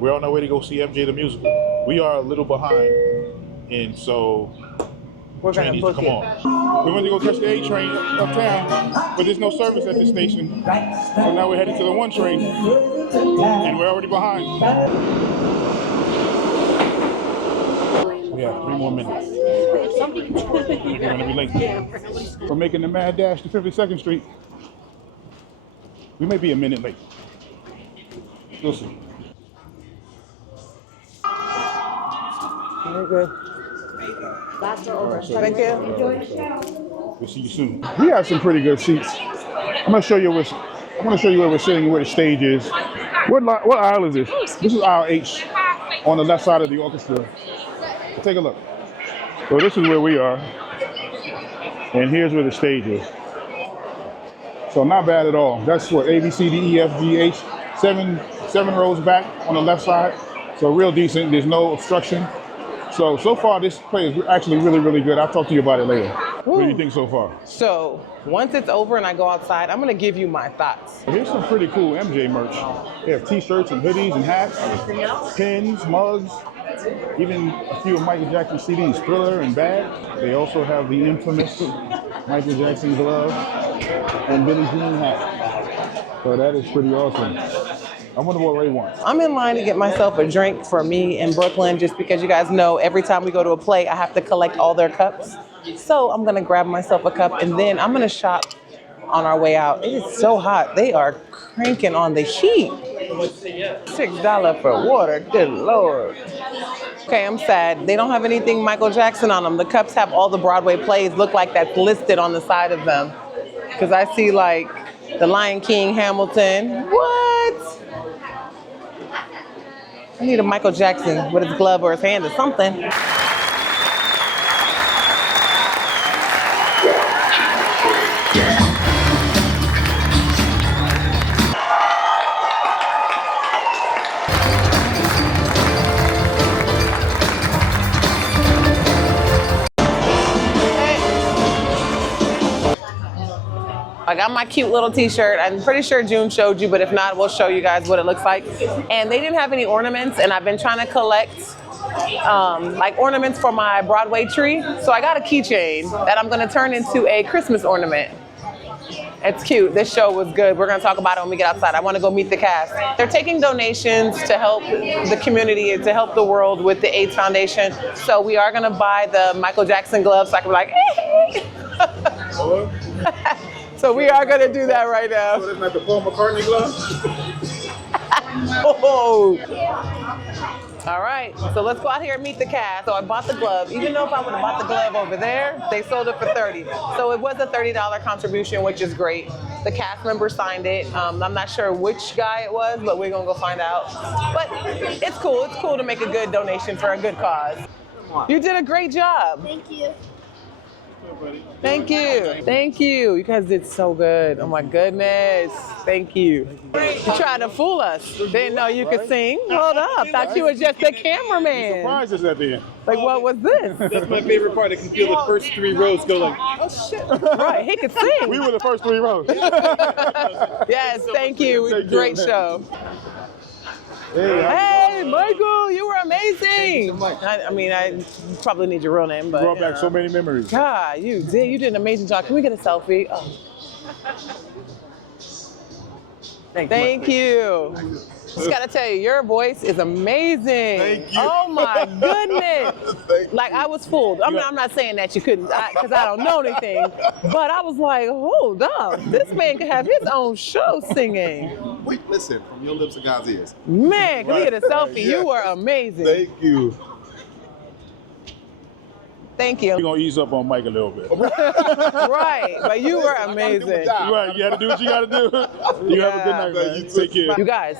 We're on our way to go see MJ the musical. We are a little behind, and so We're train needs to come on. We went to go catch the A train uptown, but there's no service at the station. So now we're headed to the 1 train, and we're already behind. We have 3 more minutes. We're gonna be late. We're making the mad dash to 52nd Street. We may be a minute late. We'll see. Very good. Last are over. Thank you. We'll see you soon. We have some pretty good seats. I'm gonna show you where we're sitting and where the stage is. What aisle is this? This is aisle H on the left side of the orchestra. Take a look. So this is where we are, and here's where the stage is. So not bad at all. That's what A, B, C, D, E, F, G, H. Seven rows back on the left side. So real decent. There's no obstruction. So far this play is actually really, really good. I'll talk to you about it later. What do you think so far? So once it's over and I go outside, I'm gonna give you my thoughts. Here's some pretty cool MJ merch. They have t-shirts and hoodies and hats, pins, mugs, even a few of Michael Jackson CDs, Thriller and Bad. They also have the infamous Michael Jackson glove and Billie Jean hat. So that is pretty awesome. I wonder what Ray wants. I'm in line to get myself a drink for me in Brooklyn, just because you guys know every time we go to a play, I have to collect all their cups. So I'm gonna grab myself a cup and then I'm gonna shop on our way out. It is so hot. They are cranking on the heat. $6 for water, good Lord. Okay, I'm sad. They don't have anything Michael Jackson on them. The cups have all the Broadway plays, look like that's listed on the side of them. Because I see like The Lion King, Hamilton. What? I need a Michael Jackson with his glove or his hand or something. I got my cute little t-shirt. I'm pretty sure June showed you, but if not, we'll show you guys what it looks like. And they didn't have any ornaments, and I've been trying to collect like ornaments for my Broadway tree. So I got a keychain that I'm gonna turn into a Christmas ornament. It's cute. This show was good. We're gonna talk about it when we get outside. I wanna go meet the cast. They're taking donations to help the community and to help the world with the AIDS Foundation. So we are gonna buy the Michael Jackson gloves so I can be like, hey. So we are gonna do that right now. So that's like the Paul McCartney glove? Oh. All right, so let's go out here and meet the cast. So I bought the glove. Even though if I would have bought the glove over there, they sold it for $30. So it was a $30 contribution, which is great. The cast member signed it. I'm not sure which guy it was, but we're gonna go find out. But it's cool. It's cool to make a good donation for a good cause. You did a great job. Thank you. Thank you. Thank you. You guys did so good. Oh my goodness. Thank you. You tried to fool us. Didn't know you could sing. Hold up. Thought you were just a cameraman. Surprise us at the end. Like, what was this? That's my favorite part. I can feel the first 3 rows go like, oh shit. Right, he could sing. We were the first 3 rows. Yes, thank you. Great show. Hey, Michael, you were amazing. I mean, I probably need your real name, but brought back so many memories. God, you did an amazing job. Can we get a selfie? Oh. Thank you. Just gotta tell you, your voice is amazing. Thank you. Oh my goodness. Like, I was fooled. I'm not saying that you couldn't, because I don't know anything, but I was like, hold up. This man could have his own show singing. Wait, listen, from your lips to God's ears. Man, can we get a selfie? You were amazing. Thank you. Thank you. We're gonna ease up on Mike a little bit. Right, but you were amazing. Right, you gotta do what you gotta do. You have a good night, man. You Take care. You guys,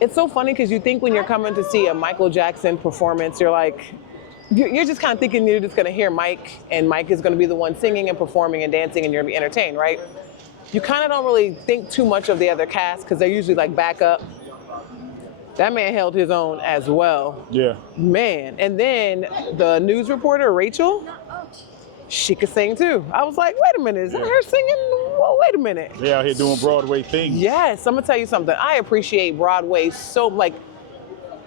it's so funny because you think when you're coming to see a Michael Jackson performance, you're like, you're just kind of thinking you're just gonna hear Mike, and Mike is gonna be the one singing and performing and dancing, and you're gonna be entertained, right? You kind of don't really think too much of the other cast because they're usually like backup. That man held his own as well. Yeah. Man, and then the news reporter, Rachel, she could sing too. I was like, wait a minute, is that her singing? Well, wait a minute. They out here doing Broadway things. Yes, I'm gonna tell you something. I appreciate Broadway so, like,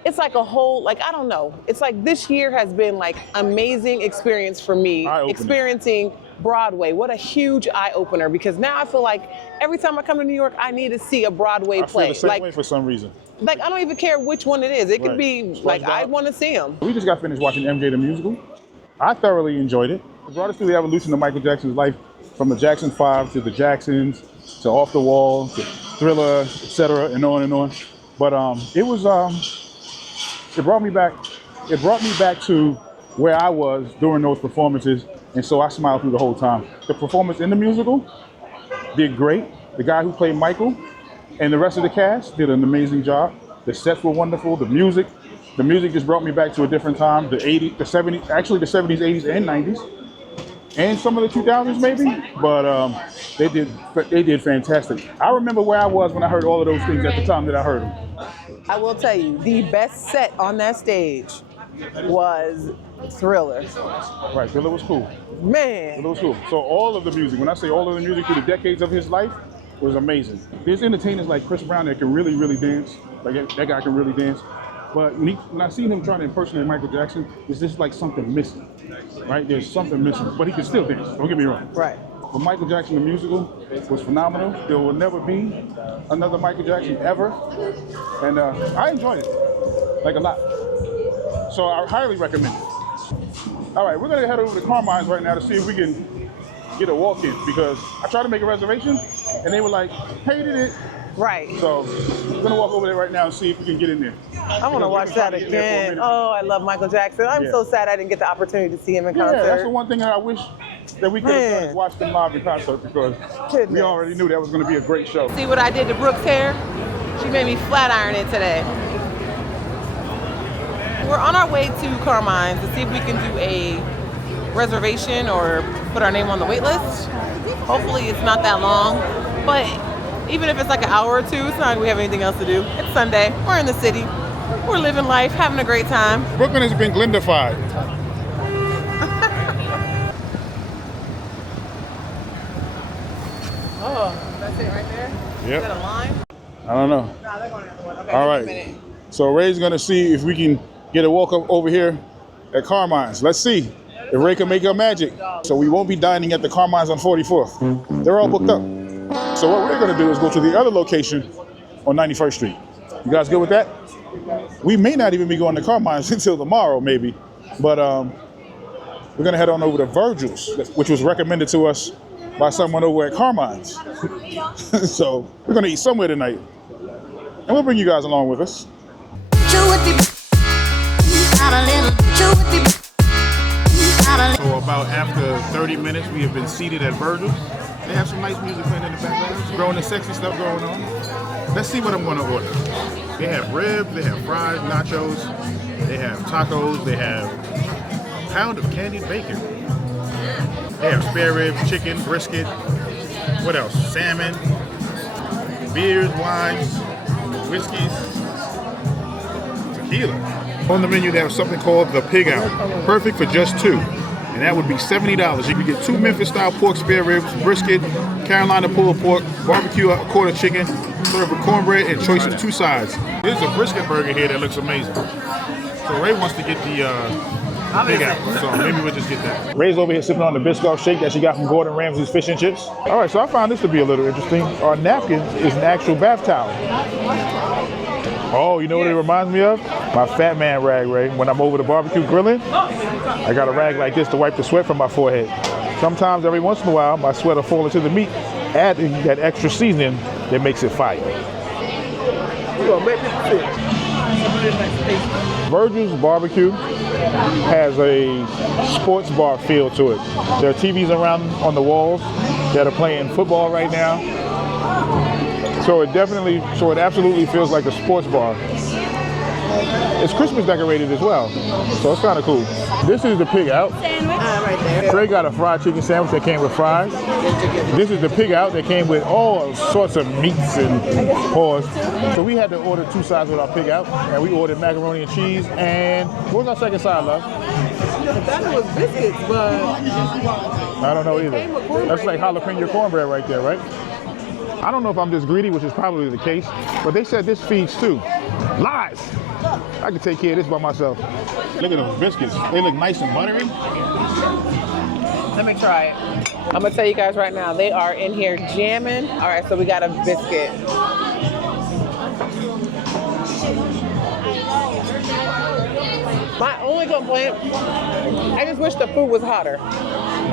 it's like a whole, like, I don't know. It's like this year has been like amazing experience for me. Eye-opening. Experiencing Broadway. What a huge eye opener, because now I feel like every time I come to New York, I need to see a Broadway play. I feel the same like, way for some reason. Like, I don't even care which one it is. It could Right. be Splice like, I Dog. want to see them. We just got finished watching MJ the musical. I thoroughly enjoyed it. It brought us through the evolution of Michael Jackson's life, from the Jackson 5 to the Jacksons to Off the Wall to Thriller, etc., and on and on. But it brought me back. It brought me back to where I was during those performances, and so I smiled through the whole time. The performance in the musical did great. The guy who played Michael and the rest of the cast did an amazing job. The sets were wonderful. The music just brought me back to a different time. The 80s, the 70s, actually the 70s, 80s, and 90s, and some of the 2000s maybe. But they did fantastic. I remember where I was when I heard all of those things at the time that I heard them. I will tell you, the best set on that stage was Thriller. Right, Thriller was cool. Man. Thriller was cool. So all of the music, when I say all of the music through the decades of his life, was amazing. There's entertainers like Chris Brown that can really, really dance. Like that guy can really dance. But when I seen him trying to impersonate Michael Jackson, it's just like something missing, right? There's something missing, but he can still dance. Don't get me wrong. Right. But Michael Jackson, the musical, was phenomenal. There will never be another Michael Jackson ever, and I enjoyed it like a lot. So I highly recommend it. All right, we're gonna head over to Carmine's right now to see if we can get a walk-in, because I tried to make a reservation and they were like, hated it. Right. So we're gonna walk over there right now and see if we can get in there. I want to watch that again. Oh, I love Michael Jackson. I'm so sad I didn't get the opportunity to see him in concert. Yeah, that's the one thing that I wish that we could have done, is watched them live in concert, because we already knew that was gonna be a great show. See what I did to Brooke's hair? She made me flat iron it today. We're on our way to Carmine's to see if we can do a reservation or put our name on the wait list. Hopefully it's not that long, but even if it's like an hour or two, it's not like we have anything else to do. It's Sunday, we're in the city, we're living life, having a great time. Brooklyn has been Glendified. Oh, that's it right there? Yep. Is that a line? I don't know. No, they're going the other one. Okay, All give me a right. minute. So Ray's gonna see if we can get a walk up over here at Carmine's. Let's see if Ray can make her magic. So we won't be dining at the Carmine's on 44th. They're all booked up. So what we're gonna do is go to the other location on 91st Street. You guys good with that? We may not even be going to Carmine's until tomorrow, maybe. But we're gonna head on over to Virgils, which was recommended to us by someone over at Carmine's. So we're gonna eat somewhere tonight, and we'll bring you guys along with us. So about after 30 minutes, we have been seated at Virgil's. They have some nice music playing in the background, growing the sexy stuff going on. Let's see what I'm gonna order. They have ribs, they have fries, nachos, they have tacos, they have a pound of candied bacon. They have spare ribs, chicken, brisket, what else? Salmon, beers, wines, whiskeys, tequila. On the menu, they have something called the Pig Out, perfect for just two. And that would be $70. You can get 2 Memphis-style pork spare ribs, brisket, Carolina pulled pork, barbecue quarter chicken, served with cornbread, and choice of 2 sides. There's a brisket burger here that looks amazing. So Ray wants to get the Pig Out, so maybe we'll just get that. Ray's over here sipping on the Biscoff shake that she got from Gordon Ramsay's Fish and Chips. All right, so I found this to be a little interesting. Our napkin is an actual bath towel. Oh, you know what it reminds me of? My Fat Man rag, Ray. When I'm over the barbecue grilling, I got a rag like this to wipe the sweat from my forehead. Sometimes, every once in a while, my sweat will fall into the meat, adding that extra seasoning that makes it fire. Virgil's Barbecue has a sports bar feel to it. There are TVs around on the walls that are playing football right now. So it absolutely feels like a sports bar. It's Christmas decorated as well, so it's kind of cool. This is the Pig Out. Right there. Trey got a fried chicken sandwich that came with fries. This is the Pig Out that came with all sorts of meats and paws. So we had to order 2 sides with our Pig Out, and we ordered macaroni and cheese. And what was our second side, love? I thought it was biscuits, but I don't know either. That's like jalapeno cornbread right there, right? I don't know if I'm just greedy, which is probably the case, but they said this feeds 2. Lies! I can take care of this by myself. Look at those biscuits. They look nice and buttery. Let me try it. I'm gonna tell you guys right now, they are in here jamming. All right, so we got a biscuit. My only complaint, I just wish the food was hotter.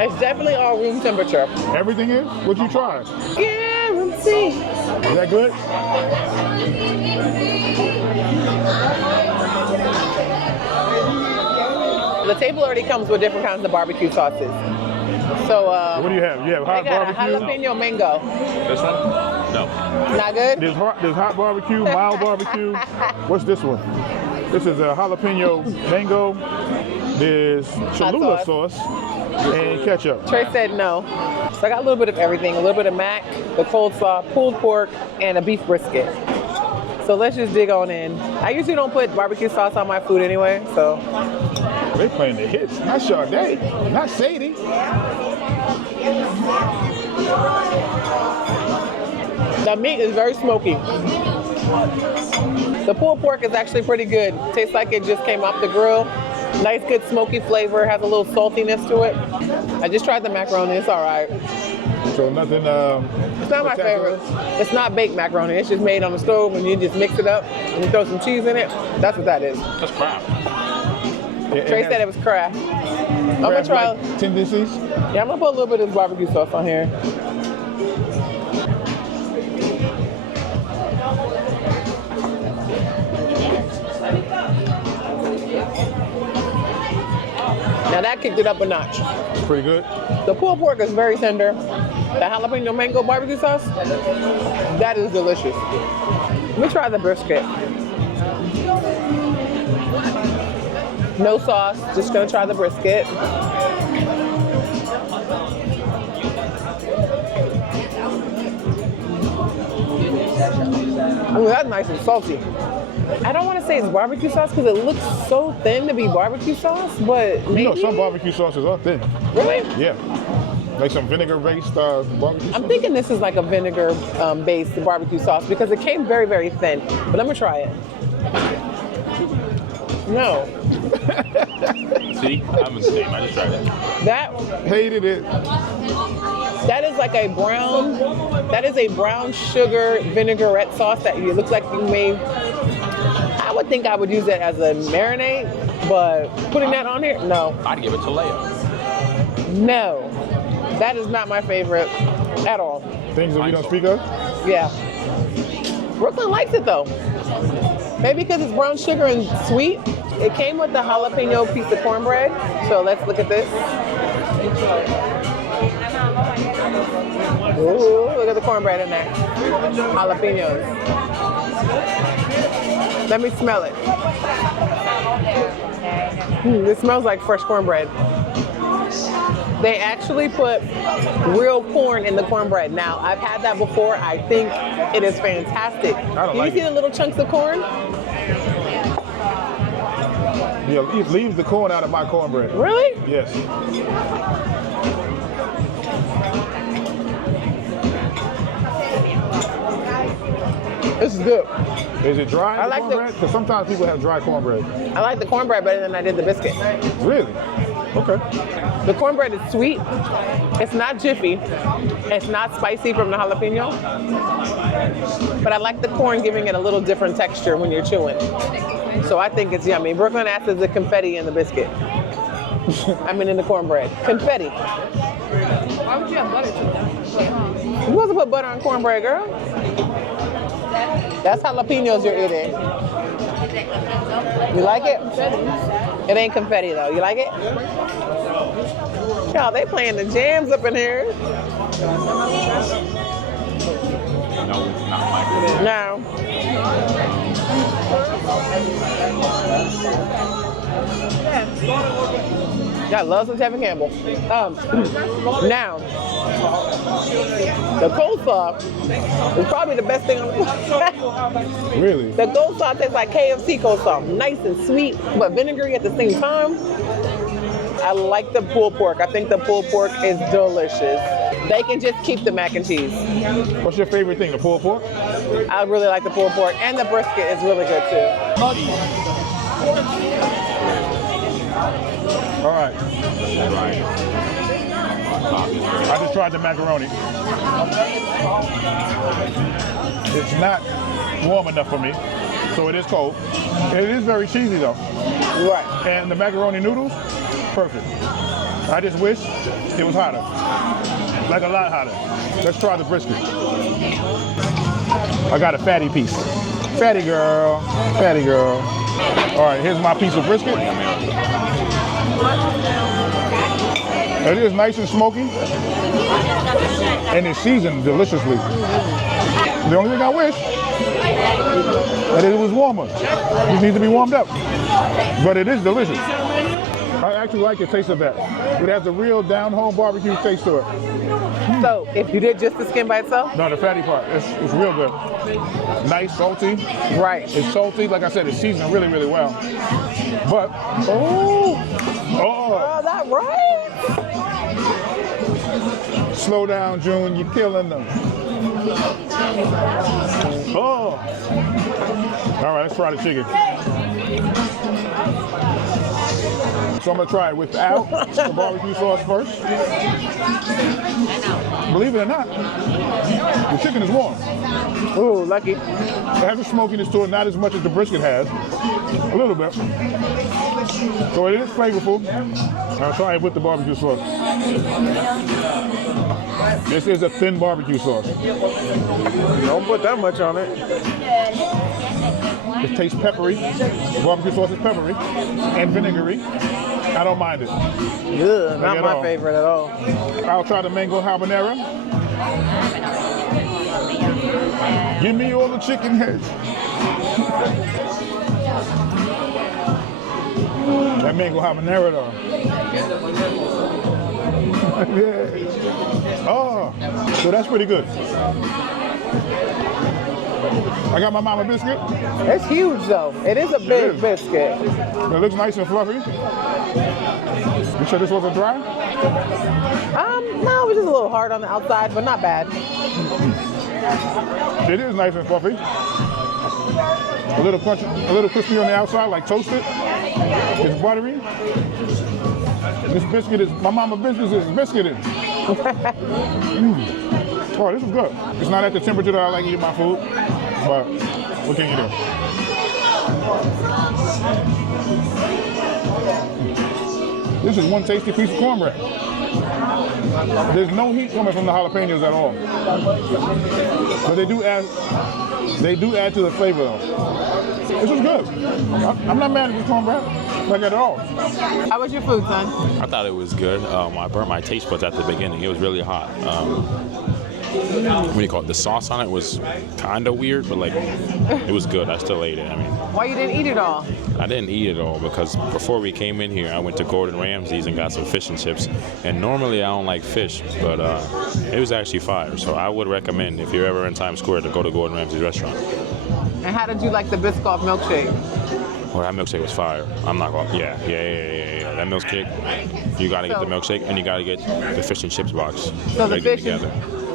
It's definitely all room temperature. Everything is? What you tried? Guarantee. Is that good? The table already comes with different kinds of barbecue sauces. So, What do you have? You have hot I got a barbecue? jalapeno mango. This one? No. Not good? There's hot barbecue, mild barbecue. What's this one? This is a jalapeno mango. There's Cholula sauce and ketchup. Trey said no. So I got a little bit of everything. A little bit of mac, the cold slaw, pulled pork, and a beef brisket. So let's just dig on in. I usually don't put barbecue sauce on my food anyway, so. They playing the hits. Not Sade, not Sadie. The meat is very smoky. The pulled pork is actually pretty good. Tastes like it just came off the grill. Nice, good smoky flavor. Has a little saltiness to it. I just tried the macaroni. It's all right. So nothing. It's not my favorite. It's not baked macaroni. It's just made on the stove and you just mix it up and you throw some cheese in it. That's what that is. That's crap. Trey said it was crab. I'm gonna try. Tendencies. Yeah, I'm gonna put a little bit of this barbecue sauce on here. Now that kicked it up a notch. Pretty good. The pulled pork is very tender. The jalapeno mango barbecue sauce, that is delicious. Let me try the brisket. No sauce, just gonna try the brisket. Oh, that's nice and salty. I don't want to say it's barbecue sauce because it looks so thin to be barbecue sauce, but maybe. You know, some barbecue sauces are thin. Really? Yeah. Like some vinegar-based barbecue sauce. I'm thinking this is like a vinegar-based barbecue sauce because it came very, very thin. But I'm gonna try it. No. See? I'm the same. I just tried it. That Hated it. that is like a brown sugar vinaigrette sauce that it looks like you made. I would think I would use it as a marinade, but putting that on here, no. I'd give it to Leia. No. That is not my favorite at all. Things that we don't speak of. Yeah. Brooklyn likes it though. Maybe because it's brown sugar and sweet. It came with the jalapeno piece of cornbread. So let's look at this. Ooh, look at the cornbread in there. Jalapenos. Let me smell it. This smells like fresh cornbread. They actually put real corn in the cornbread. Now, I've had that before. I think it is fantastic. don't like you see it. the little chunks of corn? Yeah, leave the corn out of my cornbread. Really? Yes. This is good. Is it dry? I like the- cornbread? Because sometimes people have dry cornbread. I like the cornbread better than I did the biscuit. Really? Okay. The cornbread is sweet. It's not jiffy. It's not spicy from the jalapeno. But I like the corn giving it a little different texture when you're chewing. So I think it's yummy. Brooklyn asked is the confetti in the biscuit. I mean in the cornbread. Confetti. Why would you have butter to that? You supposed to put butter on cornbread, girl. That's jalapenos you're eating. You like it? It ain't confetti though. You like it? Y'all, they playing the jams up in here. No, it's not my favorite. No. I love some Tevin Campbell. Now, the coleslaw is probably the best thing on the Really? The coleslaw tastes like KFC coleslaw. Nice and sweet, but vinegary at the same time. I like the pulled pork. I think the pulled pork is delicious. They can just keep the mac and cheese. What's your favorite thing? The pulled pork? I really like the pulled pork, and the brisket is really good too. All right. Right. I just tried the macaroni. It's not warm enough for me, so it is cold. It is very cheesy though. Right. And the macaroni noodles, perfect. I just wish it was hotter, like a lot hotter. Let's try the brisket. I got a fatty piece. Fatty girl, fatty girl. All right, here's my piece of brisket. It is nice and smoky, and it's seasoned deliciously. The only thing I wish that it was warmer. It needs to be warmed up, but it is delicious. I actually like the taste of that. It has a real down-home barbecue taste to it. So if you did just the skin by itself? No, the fatty part, it's real good. Nice, salty. Right. It's salty, like I said, it's seasoned really, really well. But, Oh, that right? slow down, June, you're killing them. Oh. All right, let's try the chicken. So I'm gonna try it without the barbecue sauce first. Believe it or not, the chicken is warm. Ooh, lucky. It has a smokiness to it, not as much as the brisket has. A little bit. So it is flavorful. I'll try it with the barbecue sauce. This is a thin barbecue sauce. Don't put that much on it. It tastes peppery. The barbecue sauce is peppery and vinegary. I don't mind it. Ugh, not my favorite at all. I'll try the mango habanero. Give me all the chicken heads. That mango habanero though. Yeah. Oh, so that's pretty good. I got my mama biscuit. It's huge though. It is a big biscuit. It looks nice and fluffy. You sure this wasn't dry? No, it was just a little hard on the outside, but not bad. It is nice and fluffy. A little crunchy, a little crispy on the outside, like toasted. It's buttery. This biscuit is, my mama biscuit is biscuited. Oh, this is good. It's not at the temperature that I like eating my food, but what can you do? This is one tasty piece of cornbread. There's no heat coming from the jalapenos at all. But they do add to the flavor though. This is good. I'm not mad at this cornbread, like at all. How was your food, son? I thought it was good. I burnt my taste buds at the beginning. It was really hot. What do you call it? The sauce on it was kind of weird, but like it was good. I still ate it. I mean, Why you didn't eat it all? I didn't eat it all because before we came in here, I went to Gordon Ramsay's and got some fish and chips. And normally I don't like fish, but it was actually fire. So I would recommend if you're ever in Times Square to go to Gordon Ramsay's restaurant. And how did you like the Biscoff milkshake? Well, that milkshake was fire. I'm not going. Yeah. That milkshake. You gotta get the milkshake and you gotta get the fish and chips box. So the Get fish, together.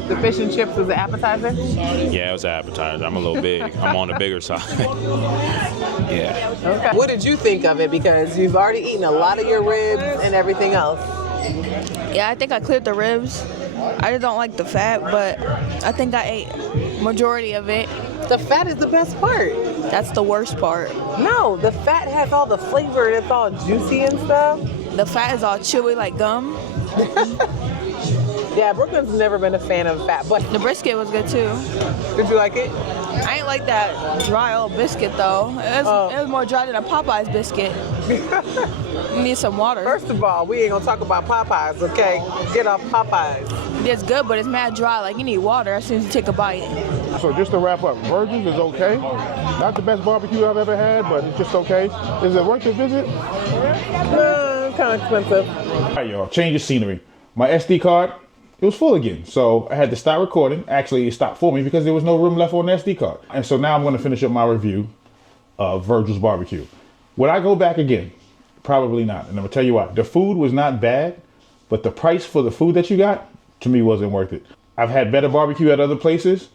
the fish and chips was the appetizer? Yeah, it was an appetizer. I'm a little big. I'm on the bigger side. Yeah. Okay. What did you think of it? Because you've already eaten a lot of your ribs and everything else. Yeah, I think I cleared the ribs. I just don't like the fat, but I think I ate majority of it. The fat is the best part. That's the worst part. No, the fat has all the flavor and it's all juicy and stuff. The fat is all chewy like gum. Yeah, Brooklyn's never been a fan of fat, but The brisket was good too. did you like it? I ain't like that dry old biscuit though. It was more dry than a Popeye's biscuit. You need some water. First of all, we ain't gonna talk about Popeyes, okay? Get off Popeyes. It's good, but it's mad dry. Like you need water as soon as you take a bite. So just to wrap up, Virgils is okay. Not the best barbecue I've ever had, but it's just okay. Is it worth a visit? Kind of expensive. All right, y'all, change of scenery. My SD card, it was full again. So I had to stop recording. Actually, it stopped for me because there was no room left on the SD card. And so now I'm going to finish up my review of Virgil's Barbecue. Would I go back again? Probably not. And I'm going to tell you why. The food was not bad, but the price for the food that you got, to me, wasn't worth it. I've had better barbecue at other places.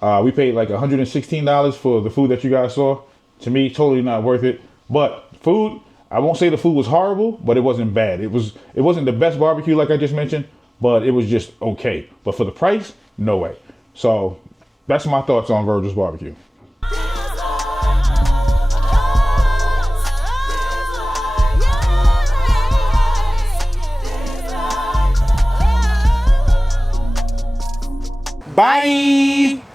We paid like $116 for the food that you guys saw. To me, totally not worth it. But food, I won't say the food was horrible, but it wasn't bad. It wasn't the best barbecue like I just mentioned, but it was just okay. But for the price, no way. So that's my thoughts on Virgil's barbecue. Bye.